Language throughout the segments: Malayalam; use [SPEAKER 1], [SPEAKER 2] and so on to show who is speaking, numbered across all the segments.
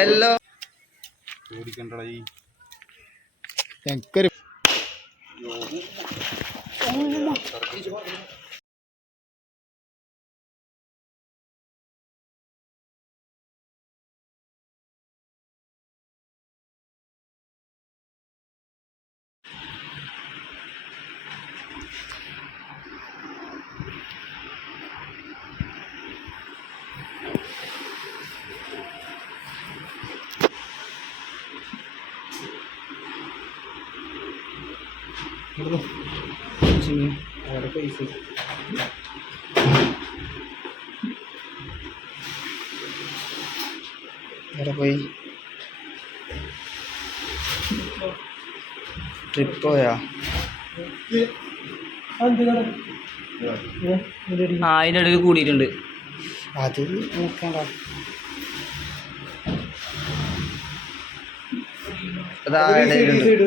[SPEAKER 1] എല്ലോ
[SPEAKER 2] പേടിക്കണ്ടടാ ഈ
[SPEAKER 3] എനിക്കൊരു
[SPEAKER 1] എവിടെ പോയി ട്രിപ്പ് പോയാ ആ അതിന്റെ ഇടയിൽ കൂടിയിട്ടുണ്ട്.
[SPEAKER 3] അത് നോക്കണ്ട.
[SPEAKER 1] അതാ ഇടയിലുണ്ട്.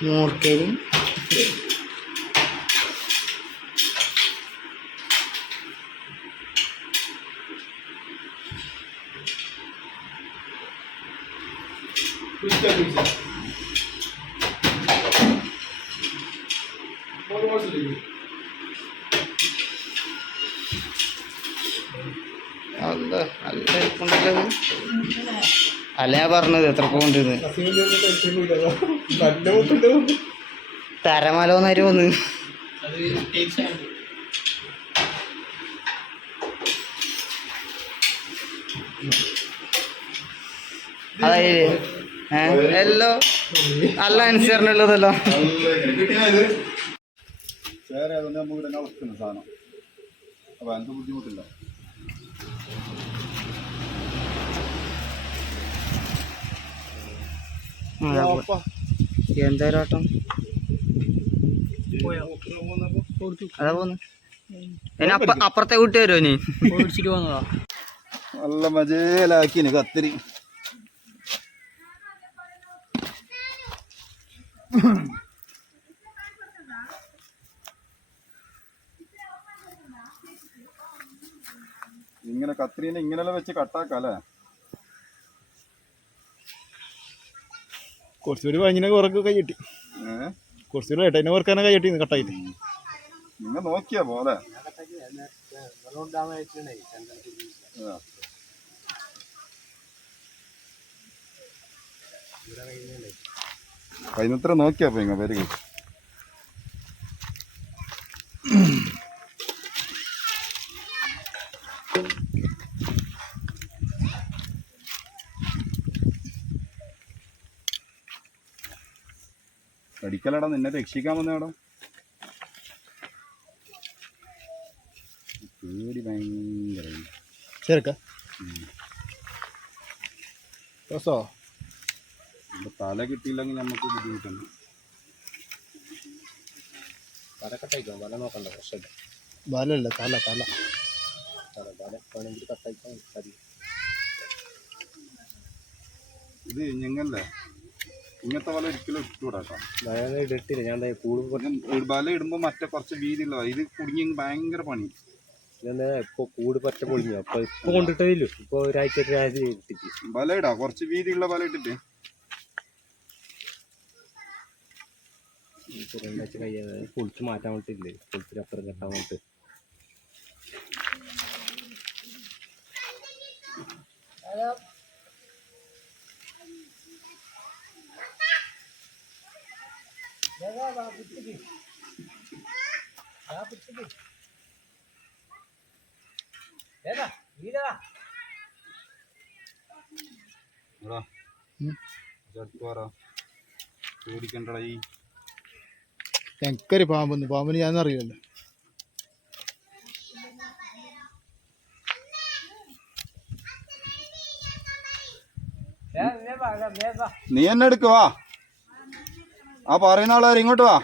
[SPEAKER 1] വെച്ചു മൂർക്കയിലും അല്ല നല്ല ഇരിപ്പുണ്ടല്ലോ ഇത്. അല്ല പറഞ്ഞത് എത്ര പോണ്ടെന്ന് തരമലോന്നാര് വന്ന്. അതായത് എല്ലോ നല്ല അനുസരണുള്ളതല്ലോ
[SPEAKER 2] അതുകൊണ്ട് നമുക്ക് അവസ്ഥയാണ് സാധനം. അപ്പൊ എനിക്ക് ബുദ്ധിമുട്ടില്ല.
[SPEAKER 1] എന്തായാലും അതാ. പോന്ന്. അപ്പുറത്തെ കൂട്ടി വരുമോ നീ ഓടിച്ചിട്ട് പോന്നതാ.
[SPEAKER 2] നല്ല മജേലാക്കിന് കത്തിരി. ഇങ്ങനെ കത്രീനെ ഇങ്ങനെല്ലാം വെച്ച് കട്ടാക്കല്ലേ
[SPEAKER 3] കുറച്ചുകൂടി പഞ്ഞിനെ കുറക്ക് കൈ കിട്ടി. കുറച്ചുകൂടി ഏട്ടനെ കുറക്കാനെ കൈ കിട്ടി കട്ടായിട്ട്
[SPEAKER 2] നിങ്ങൾ നോക്കിയാ പോലെ. കഴിഞ്ഞത്ര നോക്കിയാ പോയി പേര് പഠിക്കലടാ നിന്നെ രക്ഷിക്കാൻ വന്നേടാ. പേടി ഭയങ്കര.
[SPEAKER 3] ചേർക്കോ. രസോ?
[SPEAKER 2] തല കിട്ടിയില്ലെങ്കിൽ നമുക്ക് ബുദ്ധിമുട്ടുണ്ട്.
[SPEAKER 3] ബാലല്ല തല തല.
[SPEAKER 2] ഇത് ഞങ്ങല്ലേ? ഇങ്ങനത്തെ വല ഒരിക്കലും ഇട്ടുകൂടാട്ടോ
[SPEAKER 4] ഇട്ടില്ല ഞാൻ കൂട്
[SPEAKER 2] വല ഇടുമ്പോ മറ്റേ കുറച്ച് വീതിയുള്ള ഇത് കുടുങ്ങി ഭയങ്കര പണി.
[SPEAKER 4] ഞാൻ ഇപ്പൊ കൂട് പറ്റ പൊളിഞ്ഞു. അപ്പൊ ഇപ്പൊ കൊണ്ടിട്ടില്ല ഇപ്പൊ ഒരാഴ്ച ഒരാഴ്ച ഇട്ടിട്ട്
[SPEAKER 2] വല ഇടാ. കുറച്ച് വീതിയുള്ള വല ഇട്ടിട്ട്.
[SPEAKER 4] രണ്ടാഴ്ച കഴിയാതെ പൊളിച്ച് മാറ്റാൻ വേണ്ടിട്ടില്ലേ പൊളിച്ചിട്ട് അപ്പുറം കെട്ടാൻ വേണ്ടിട്ട്
[SPEAKER 2] എടാ
[SPEAKER 3] ഉം.
[SPEAKER 2] അടുത്ത് പറ പേടിക്കണ്ടടാ ഈ
[SPEAKER 3] എനിക്കൊരു പാമ്പൊന്നും പാമ്പിന് ഞാൻ അറിയില്ലല്ലോ.
[SPEAKER 2] നീ എന്നെ എടുക്കുവാ ആ പറയുന്ന ആളാരും ഇങ്ങോട്ട് വാ.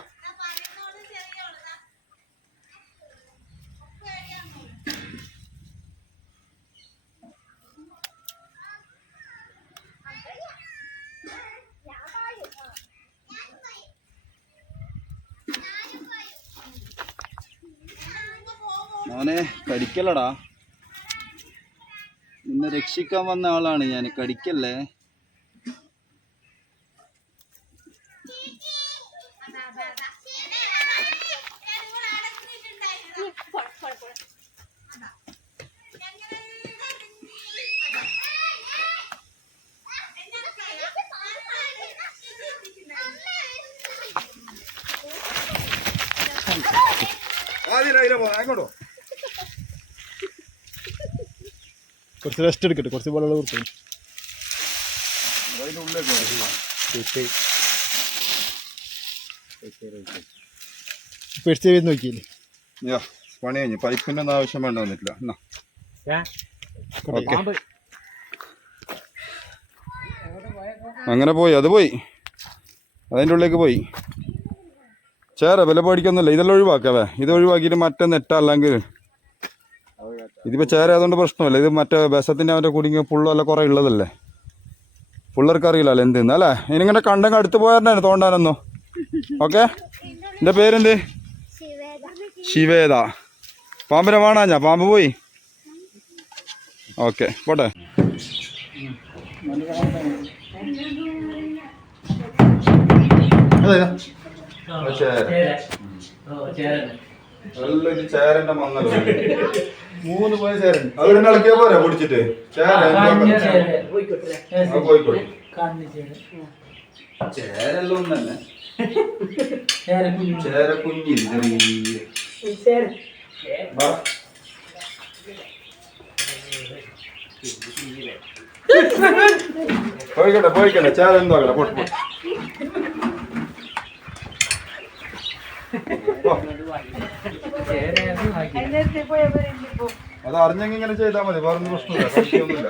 [SPEAKER 2] മോനെ കടിക്കല്ലടാ. നിന്നെ രക്ഷിക്കാൻ വന്ന ആളാണ് ഞാൻ. കടിക്കല്ലേ? അങ്ങോട്ടോ
[SPEAKER 3] കുറച്ച് റെസ്റ്റ് എടുക്കട്ടെ കുറച്ച് വെള്ളം
[SPEAKER 2] വാ.
[SPEAKER 3] പേടിച്ച് നോക്കിയില്ലേ?
[SPEAKER 2] യാ, പണി കഴിഞ്ഞു. പൈപ്പിന്റെ ഒന്നും ആവശ്യം വേണ്ട വന്നിട്ടില്ല. എന്നാ. ഓക്കെ. അങ്ങനെ പോയി അത് പോയി. അതിന്റെ ഉള്ളിലേക്ക് പോയി. ചേര വില പേടിക്കൊന്നുമില്ല. ഇതെല്ലാം ഒഴിവാക്കാവേ ഇത് ഒഴിവാക്കിയിട്ട് മറ്റേ നെറ്റല്ലെങ്കിൽ ഇതിപ്പോൾ ചേര ആയതുകൊണ്ട് പ്രശ്നമല്ല. ഇത് മറ്റേ ബസത്തിന്റെ അവന്റെ കുടുങ്ങിയ പുള്ളല്ല കുറേ ഉള്ളതല്ലേ? പിള്ളേർക്ക് അറിയില്ലല്ലോ എന്തെന്ന് അല്ലേ? ഇനിങ്ങനെ കണ്ടെങ്കിൽ അടുത്ത് പോയാൽ തോണ്ടാനൊന്നോ. ഓക്കെ? എന്റെ പേരെന്ത്? ശിവേദ. പാമ്പിനെ വേണാ ഞാൻ പാമ്പ് പോയി? ഓക്കെ പോട്ടെ. ചേരന്റെ മങ്ങല മൂന്ന് പോയ ചേരൻ. അത് രണ്ട് ഇളക്കിയാ പോരാ പൊടിച്ചിട്ട്? പോയിക്കോട്ടെ. ചേരല്ലോ തന്നെ ചേര. പോയിക്കട്ടെ. പോയിക്കട്ടെ ചേര എന്തോ പോട്ട്. അത് അറിഞ്ഞെങ്കിൽ ഇങ്ങനെ ചെയ്താൽ മതി വേറെ ഒന്നും പ്രശ്നമില്ല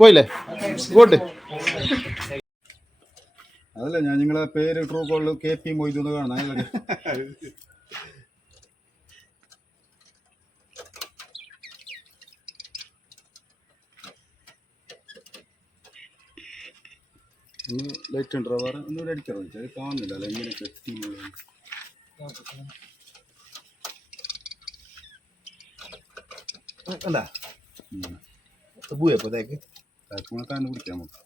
[SPEAKER 3] പോയില്ലേ?
[SPEAKER 2] അതല്ല ഞാൻ നിങ്ങളെ പേര് ട്രൂ കോളിൽ കെ പി മൊയ്തു എന്ന് ഒന്ന് ലൈറ്റ് ഉണ്ടോ? വേറെ ഒന്നുകൂടി അടിക്കാറോ അത് കാണുന്നില്ല. അല്ല ഇങ്ങനെ കെട്ടി
[SPEAKER 3] അല്ല പോയപ്പോഴത്തേക്ക്
[SPEAKER 2] കാക്കുമണക്കാൻ പിടിക്കാം നമുക്ക്.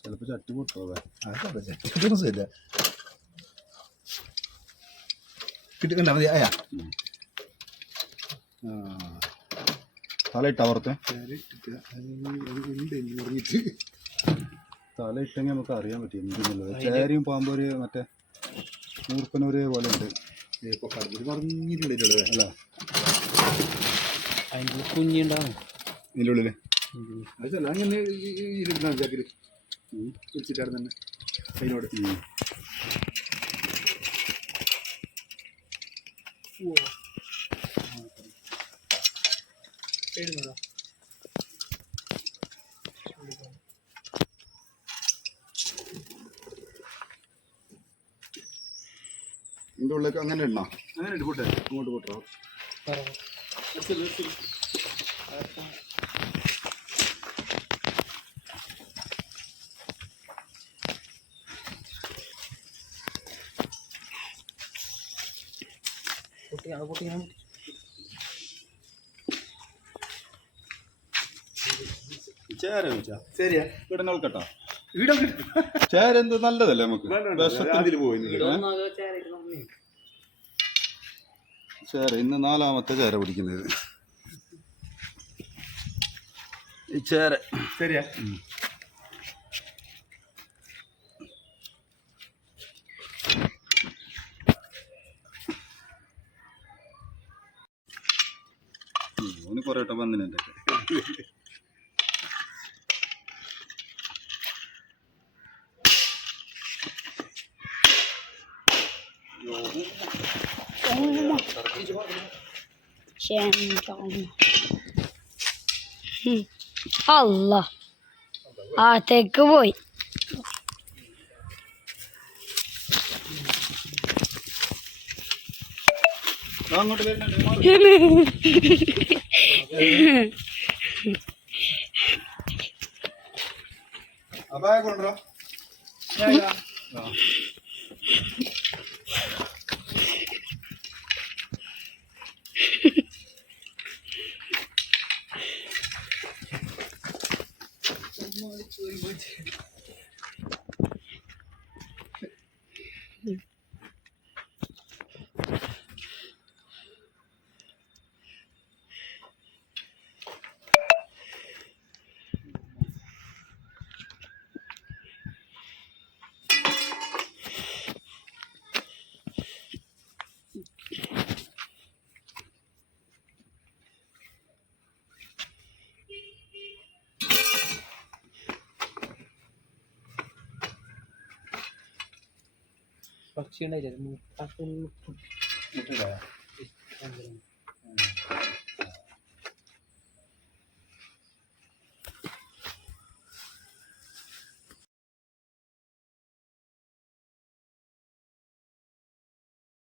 [SPEAKER 2] ചിലപ്പോൾ ചട്ടി പൊട്ടുമോ
[SPEAKER 3] കിട്ടുന്നില്ല കിട്ടിക്കണ്ട മതി. ആയാ.
[SPEAKER 2] തല ഇട്ട പുറത്തെ തലയിട്ടെങ്കിൽ നമുക്ക് അറിയാൻ പറ്റും എന്തെന്നുള്ളത് ചേരയും പാമ്പും മറ്റേ മൂർക്കനും പോലെ ഉണ്ട്. അല്ല?
[SPEAKER 1] അതിന്റെ കുഞ്ഞുണ്ടാവും
[SPEAKER 2] ഇതിന്റെ ഉള്ളിൽ.
[SPEAKER 3] അതല്ല അങ്ങനെ ഇരുന്ന ചാക്കിൽ പിടിച്ചിട്ടാണ് തന്നെ അതിനോട്.
[SPEAKER 2] ഉം. ഇതിന്റെ ഉള്ളിലേക്ക് അങ്ങനെ ഇടണോ? അങ്ങനെ ഇട്ട് കൂട്ടെ അങ്ങോട്ട് പോട്ടോ. ചേര വെച്ചാ
[SPEAKER 3] ശരിയാ
[SPEAKER 2] കേട്ടോ
[SPEAKER 3] ഇവിടെ
[SPEAKER 2] ചേര എന്ത് നല്ലതല്ലേ? നമുക്ക്
[SPEAKER 3] പോയി
[SPEAKER 2] ചേര ഇന്ന് നാലാമത്തെ ചേര പിടിക്കുന്നത്. ഈ ചേര.
[SPEAKER 3] ശരിയാ.
[SPEAKER 2] ഓന് കുറേ വട്ടം
[SPEAKER 5] അല്ല അകത്തേക്ക് പോയി
[SPEAKER 2] അങ്ങോട്ട് വരുന്നുണ്ട് Hollywood.
[SPEAKER 6] പക്ഷി ഉണ്ടായില്ല?